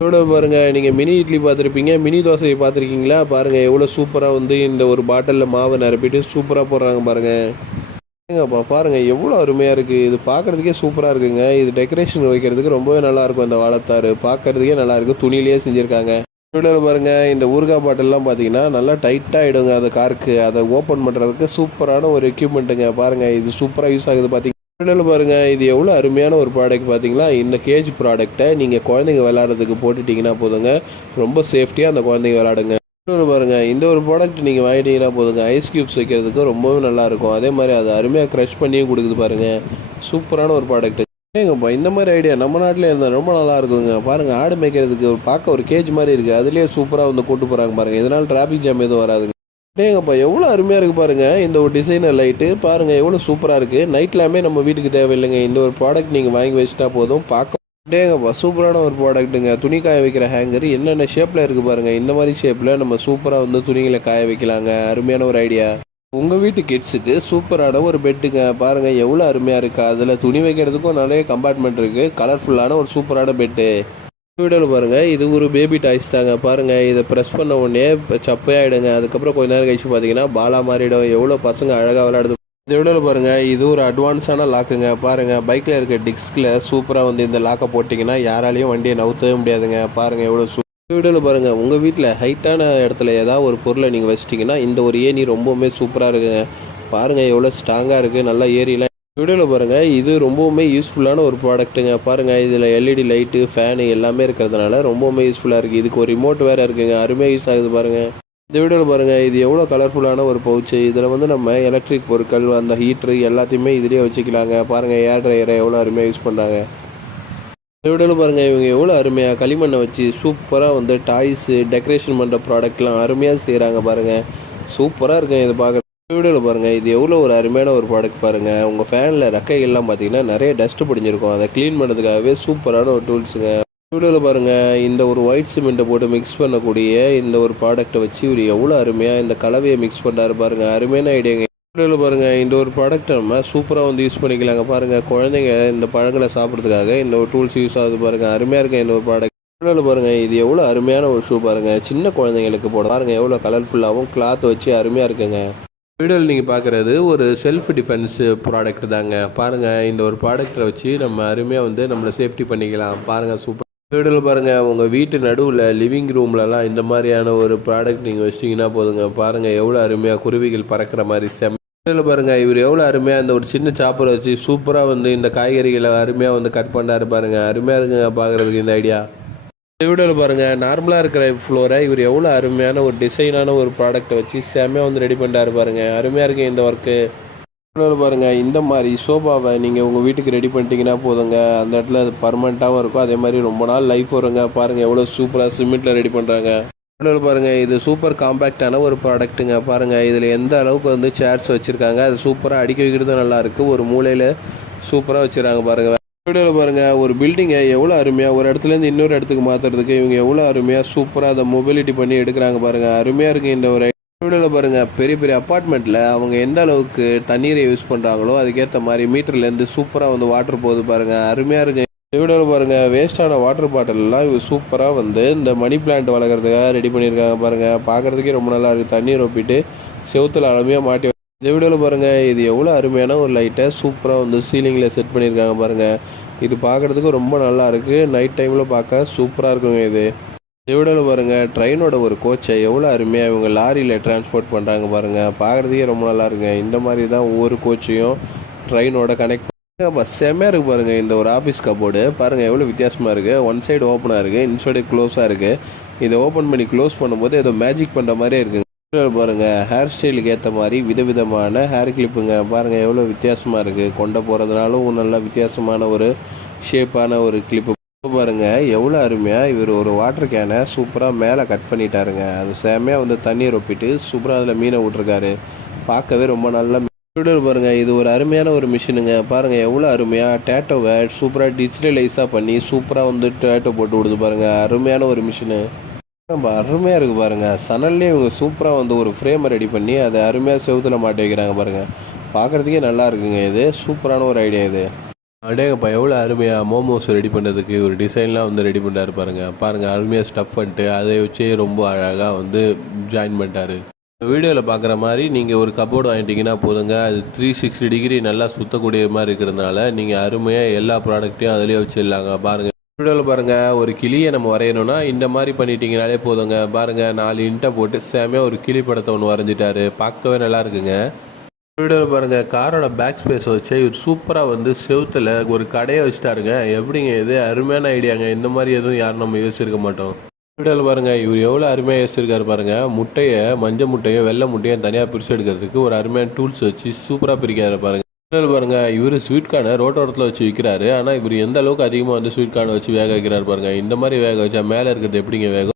இதோட பாருங்கள் நீங்கள் மினி இட்லி பார்த்துருப்பீங்க. மினி தோசையை பார்த்துருக்கீங்களா? பாருங்கள் எவ்வளோ சூப்பராக வந்து இந்த ஒரு பாட்டிலில் மாவை நிரப்பிட்டு சூப்பராக போடுறாங்க பாருங்கள் ஏங்கப்பா பாருங்கள் எவ்வளோ அருமையாக இருக்குது இது பார்க்குறதுக்கே சூப்பராக இருக்குங்க. இது டெக்கரேஷன் வைக்கிறதுக்கு ரொம்பவே நல்லாயிருக்கும் இந்த வாழைத்தாறு. பார்க்கறதுக்கே நல்லாயிருக்கும் துணியிலேயே செஞ்சுருக்காங்க. வீடியோவில் பாருங்கள் இந்த ஊறுகாய் பாட்டிலெலாம் பார்த்தீங்கன்னா நல்லா டைட்டாக ஆகிடுங்க அந்த காருக்கு. அதை ஓப்பன் பண்ணுறதுக்கு சூப்பரான ஒரு எக்யூப்மெண்ட்டுங்க பாருங்கள் இது சூப்பராக யூஸ் ஆகுது பார்த்தீங்கன்னா வீடியோவில் பாருங்கள் இது எவ்வளோ அருமையான ஒரு ப்ராடக்ட் பார்த்தீங்களா இந்த கேஜ் ப்ராடக்ட்டை நீங்கள் குழந்தைங்க விளாட்றதுக்கு போட்டுட்டிங்கன்னா போதுங்க. ரொம்ப சேஃப்டியாக அந்த குழந்தைங்க விளாடுங்க இன்னொன்று பாருங்க இந்த ஒரு ப்ராடக்ட் நீங்கள் வாங்கிட்டீங்கன்னா போதுங்க. ஐஸ் கியூப்ஸ் வைக்கிறதுக்கு ரொம்பவே நல்லா இருக்கும். அதே மாதிரி அதை அருமையாக க்ரஷ் பண்ணியும் கொடுக்குது பாருங்க. சூப்பரான ஒரு ப்ராடக்ட் ஏங்கப்பா இந்த மாதிரி ஐடியா நம்ம நாட்டில் இருந்தால் ரொம்ப நல்லா இருக்குங்க. பாருங்கள் ஆடு மேய்க்கிறதுக்கு ஒரு பார்க்க ஒரு கேஜ் மாதிரி இருக்குது அதுலேயே சூப்பராக வந்து கூட்டு போகிறாங்க பாருங்கள் இதனால் டிராஃபிக் ஜாம் எதுவும் வராதுங்க. டேங்கப்பா எவ்வளோ அருமையாக இருக்குது பாருங்க. இந்த ஒரு டிசைனர் லைட்டு பாருங்கள் எவ்வளோ சூப்பராக இருக்குது நைட்லாமே நம்ம வீட்டுக்கு தேவையில்லைங்க. இந்த ஒரு ப்ராடக்ட் நீங்கள் வாங்கி வச்சுட்டா போதும். பார்க்க டேங்கப்பா சூப்பரான ஒரு ப்ராடக்ட்டுங்க துணி காய வைக்கிற ஹேங்கர் என்னென்ன ஷேப்பில் இருக்குது பாருங்கள் இந்த மாதிரி ஷேப்பில் நம்ம சூப்பராக வந்து துணிகளை காய வைக்கலாங்க. அருமையான ஒரு ஐடியா உங்கள் வீட்டு கிட்ஸுக்கு சூப்பரான ஒரு பெட்டுங்க பாருங்கள் எவ்வளோ அருமையாக இருக்குது அதில் துணி வைக்கிறதுக்கும் நிறைய கம்பார்ட்மெண்ட் இருக்குது கலர்ஃபுல்லான ஒரு சூப்பரான பெட்டு வீடியோவில் பாருங்கள் இது ஒரு பேபி டாய்ஸ் தாங்க. பாருங்கள் இதை ப்ரெஸ் பண்ண உடனே சப்பையாயிடுங்க. அதுக்கப்புறம் கொஞ்ச நேரம் கழிச்சு பார்த்தீங்கன்னா பாலா மாறிடும். எவ்வளோ பசங்க அழகாக விளையாடுது. இந்த வீடியோவில் பாருங்கள் இது ஒரு அட்வான்ஸான லாக்குங்க பாருங்கள் பைக்கில் இருக்க டிஸ்கில் சூப்பராக வந்து இந்த லாக்கை போட்டிங்கன்னா யாராலையும் வண்டியை நவுத்தவே முடியாதுங்க. பாருங்கள் எவ்வளோ சூ வீடியோவில் பாருங்கள் உங்கள் வீட்டில் ஹைட்டான இடத்துல ஏதாவது ஒரு பொருளை நீங்கள் வச்சிட்டிங்கன்னா இந்த ஒரு ஏணி ரொம்பவுமே சூப்பராக இருக்குங்க. பாருங்கள் எவ்வளோ ஸ்ட்ராங்காக இருக்குது நல்லா ஏறிலாம் வீடியோவில் பாருங்கள் இது ரொம்பவுமே யூஸ்ஃபுல்லான ஒரு ப்ராடக்ட்டுங்க பாருங்கள் இதில் எல்இடி லைட்டு ஃபேனு எல்லாமே இருக்கிறதுனால ரொம்பவுமே யூஸ்ஃபுல்லாக இருக்குது இதுக்கு ஒரு ரிமோட் வேறு இருக்குங்க அருமையாக யூஸ் ஆகுது பாருங்கள் இந்த வீடியோவில் பாருங்கள் இது எவ்வளோ கலர்ஃபுல்லான ஒரு பவுச்சு இதில் வந்து நம்ம எலக்ட்ரிக் பொருட்கள் அந்த ஹீட்ரு எல்லாத்தையுமே இதுலேயே வச்சுக்கலாங்க. பாருங்கள் ஏர் ட்ரையரை எவ்வளோ அருமையாக யூஸ் பண்ணுறாங்க இந்த வீடியோவில் பாருங்கள் இவங்க எவ்வளோ அருமையாக களிமண்ணை வச்சு சூப்பராக வந்து டாய்ஸு டெக்கரேஷன் பண்ணுற ப்ராடக்ட்லாம் அருமையாக செய்கிறாங்க பாருங்கள் சூப்பராக இருக்குங்க இது பார்க்க வீடியோவில் பாருங்கள் இது எவ்வளோ ஒரு அருமையான ஒரு ப்ராடக்ட் பாருங்கள் உங்கள் ஃபேனில் ரெக்கைகள்லாம் பார்த்தீங்கன்னா நிறைய டஸ்ட்டு பிடிஞ்சிருக்கும். அதை க்ளீன் பண்ணுறதுக்காகவே சூப்பரான ஒரு டூல்ஸுங்க வீடியோவில் பாருங்கள் இந்த ஒரு ஒயிட் சிமெண்ட்டை போட்டு மிக்ஸ் பண்ணக்கூடிய இந்த ஒரு ப்ராடக்ட்டை வச்சு இவர் எவ்வளோ அருமையாக இந்த கலவையை மிக்ஸ் பண்ணுறாரு பாருங்கள் அருமையான ஐடியாங்க வீடியோவில் பாருங்கள் இந்த ஒரு ப்ராடக்ட்டை நம்ம சூப்பராக வந்து யூஸ் பண்ணிக்கலாங்க பாருங்கள் குழந்தைங்க இந்த பழங்களை சாப்பிட்றதுக்காக இந்த ஒரு டூல்ஸ் யூஸ் ஆகுது பாருங்கள் அருமையாக இருக்கு இந்த ஒரு ப்ராடக்ட் வீடியோவில் பாருங்கள் இது எவ்வளோ அருமையான ஒரு ஷூ பாருங்கள் சின்ன குழந்தைங்களுக்கு போட பாருங்கள் எவ்வளோ கலர்ஃபுல்லாகவும் கிளாத் வச்சு அருமையாக இருக்குங்க. வீடியோவில் நீங்கள் பார்க்குறது ஒரு செல்ஃப் டிஃபென்ஸ் ப்ராடக்ட் தாங்க. பாருங்கள் இந்த ஒரு ப்ராடக்ட்டை வச்சு நம்ம அருமையாக வந்து நம்மளை சேஃப்டி பண்ணிக்கலாம். பாருங்கள் சூப்பர் வீடியோவில் பாருங்கள் உங்கள் வீட்டு நடுவில் லிவிங் ரூம்லலாம் இந்த மாதிரியான ஒரு ப்ராடக்ட் நீங்கள் வச்சிட்டிங்கன்னா போதுங்க. பாருங்கள் எவ்வளோ அருமையாக குருவிகள் பறக்கிற மாதிரி செம். வீடியோவில் பாருங்கள் இவர் எவ்வளோ அருமையாக இந்த ஒரு சின்ன சாப்பரை வச்சு சூப்பராக வந்து இந்த காய்கறிகளை அருமையாக வந்து கட் பண்ணாரு பாருங்கள் அருமையாக இருக்குங்க பார்க்குறதுக்கு இந்த ஐடியா இந்த வீடியோவில் பாருங்கள் நார்மலாக இருக்கிற ஃப்ளோரை இவர் எவ்வளோ அருமையான ஒரு டிசைனான ஒரு ப்ராடக்ட்டை வச்சு செம்மையாக வந்து ரெடி பண்ணிட்டாரு பாருங்க. அருமையாக இருக்கு இந்த ஒர்க்கு வீடியோவில் பாருங்கள் இந்த மாதிரி சோபாவை நீங்கள் உங்கள் வீட்டுக்கு ரெடி பண்ணிட்டீங்கன்னா போதுங்க. அந்த இடத்துல அது பர்மனெண்ட்டாகவும் இருக்கும். அதே மாதிரி ரொம்ப நாள் லைஃப் வருங்க. பாருங்கள் எவ்வளோ சூப்பராக சிமெண்ட்டில் ரெடி பண்ணுறாங்க வீடியோவில் பாருங்கள் இது சூப்பர் காம்பேக்டான ஒரு ப்ராடக்ட்டுங்க பாருங்கள் இதில் எந்த அளவுக்கு வந்து சேர்ஸ் வச்சுருக்காங்க. அது சூப்பராக அடிக்க வைக்கிறது நல்லா ஒரு மூலையில் சூப்பராக வச்சுருக்காங்க பாருங்கள் வீடியோவில் பாருங்கள் ஒரு பில்டிங்கை எவ்வளோ அருமையாக ஒரு இடத்துலேருந்து இன்னொரு இடத்துக்கு மாற்றுறதுக்கு இவங்க எவ்வளோ அருமையாக சூப்பராக அதை மொபிலிட்டி பண்ணி எடுக்கிறாங்க பாருங்கள் அருமையாக இருக்குது இந்த ஒரு வீடியோவில் பாருங்கள் பெரிய பெரிய அப்பார்ட்மெண்ட்டில் அவங்க எந்த அளவுக்கு தண்ணீரை யூஸ் பண்ணுறாங்களோ அதுக்கேற்ற மாதிரி மீட்டர்லேருந்து சூப்பராக வந்து வாட்டர் போகுது பாருங்கள் அருமையாக இருக்குது வீடியோவில் பாருங்கள் வேஸ்ட்டான வாட்டர் பாட்டிலெலாம் இவங்க சூப்பராக வந்து இந்த மணி பிளான்ட் வளர்க்குறதுக்காக ரெடி பண்ணியிருக்காங்க பாருங்கள் பார்க்குறதுக்கே ரொம்ப நல்லா இருக்குது தண்ணீர் ஒப்பிட்டு செவுத்துல அருமையாக மாட்டி இந்த வீடியோவில் பாருங்கள் இது எவ்வளோ அருமையான ஒரு லைட்டை சூப்பராக வந்து சீலிங்கில் செட் பண்ணியிருக்காங்க பாருங்கள் இது பார்க்குறதுக்கு ரொம்ப நல்லா இருக்குது நைட் டைமில் பார்க்க சூப்பராக இருக்குங்க இது. இந்த பாருங்கள் ட்ரெயினோட ஒரு கோச்சை எவ்வளோ அருமையாக இவங்க லாரியில் டிரான்ஸ்போர்ட் பண்ணுறாங்க பாருங்கள் பார்க்குறதுக்கே ரொம்ப நல்லா இருக்குங்க. இந்த மாதிரி தான் ஒவ்வொரு கோச்சையும் ட்ரெயினோட கனெக்ட் அப்போ செம்மையாக இருக்குது பாருங்கள் இந்த ஒரு ஆஃபீஸ் கபோர்டு பாருங்கள் எவ்வளோ வித்தியாசமாக இருக்குது ஒன் சைடு ஓப்பனாக இருக்குது இன்சைடு க்ளோஸாக இருக்குது இதை ஓப்பன் பண்ணி க்ளோஸ் பண்ணும்போது ஏதோ மேஜிக் பண்ணுற மாதிரியே இருக்குங்க. பாருங்கள் ஹேர் ஸ்டைலுக்கு ஏற்ற மாதிரி விதவிதமான ஹேர் கிளிப்புங்க பாருங்கள் எவ்வளோ வித்தியாசமாக இருக்குது கொண்ட போகிறதுனாலும் நல்ல வித்தியாசமான ஒரு ஷேப்பான ஒரு கிளிப்பு பாருங்க எவ்வளோ அருமையாக இவர் ஒரு வாட்டர் கேனை சூப்பராக மேலே கட் பண்ணிட்டாருங்க. அது செம்மையாக வந்து தண்ணியை ஒப்பிட்டு சூப்பராக அதில் மீனை விட்ருக்காரு பார்க்கவே ரொம்ப நல்ல வீடியோ பாருங்கள் இது ஒரு அருமையான ஒரு மிஷினுங்க பாருங்கள் எவ்வளோ அருமையாக டேட்டோவை சூப்பராக டிஜிட்டலைஸாக பண்ணி சூப்பராக வந்து டேட்டோ போட்டு விடுது பாருங்கள் அருமையான ஒரு மிஷினு ரொம்ப அருமையாக இருக்குது பாருங்கள் சணல்லே இவங்க சூப்பராக வந்து ஒரு ஃப்ரேமை ரெடி பண்ணி அதை அருமையாக செவுத்துல மாட்டி வைக்கிறாங்க பாருங்கள் பார்க்குறதுக்கே நல்லா இருக்குங்க இது. சூப்பரான ஒரு ஐடியா இது. அடேங்கப்பா எவ்வளோ அருமையாக மோமோஸ் ரெடி பண்ணுறதுக்கு ஒரு டிசைன்லாம் வந்து ரெடி பண்ணார் பாருங்கள் பாருங்கள் அருமையாக ஸ்டஃப் பண்ணிட்டு அதை வச்சே ரொம்ப அழகாக வந்து ஜாயின் பண்ணிட்டாரு. வீடியோவில் பார்க்குற மாதிரி நீங்கள் ஒரு கபோர்டு வாங்கிட்டீங்கன்னா போதுங்க. அது த்ரீ சிக்ஸ்டி டிகிரி நல்லா சுத்தக்கூடிய மாதிரி இருக்கிறதுனால நீங்கள் அருமையாக எல்லா ப்ராடக்ட்டையும் அதிலே வச்சிடலாங்க. பாருங்கள் வீடியோவில் பாருங்கள் ஒரு கிளியை நம்ம வரையணும்னா இந்த மாதிரி பண்ணிட்டீங்கனாலே போதுங்க. பாருங்கள் நாலு இன்ட்டை போட்டு செமையாக ஒரு கிளி படத்தை ஒன்று வரைஞ்சிட்டாரு. பார்க்கவே நல்லா இருக்குங்க. வீடியோவில் பாருங்கள் காரோட பேக் ஸ்பேஸை வச்சு இவர் சூப்பராக வந்து செவுத்தில் ஒரு கடையை வச்சுட்டாருங்க. எப்படிங்க இது? அருமையான ஐடியாங்க. இந்த மாதிரி எதுவும் யாரும் நம்ம யோசிச்சிருக்க மாட்டோம். வீடியோவில் பாருங்கள் இவர் எவ்வளோ அருமையாக யோசிச்சிருக்காரு பாருங்கள் முட்டையை மஞ்சள் முட்டையும் வெள்ளை முட்டையும் தனியாக பிரித்து எடுக்கிறதுக்கு ஒரு அருமையான டூல்ஸ் வச்சு சூப்பராக பிரிக்காரு பாருங்க. பாருங்க இவர் ஸ்வீட் கார்னை ரோட்டோரத்தில் வச்சு விற்கிறாரு ஆனால் இவர் எந்த அளவுக்கு அதிகமாக வந்து ஸ்வீட் கார்னை வச்சு வேக வைக்கிறார் பாருங்க. இந்த மாதிரி வேக வச்சா மேலே இருக்கிறது எப்படிங்க வேகம்?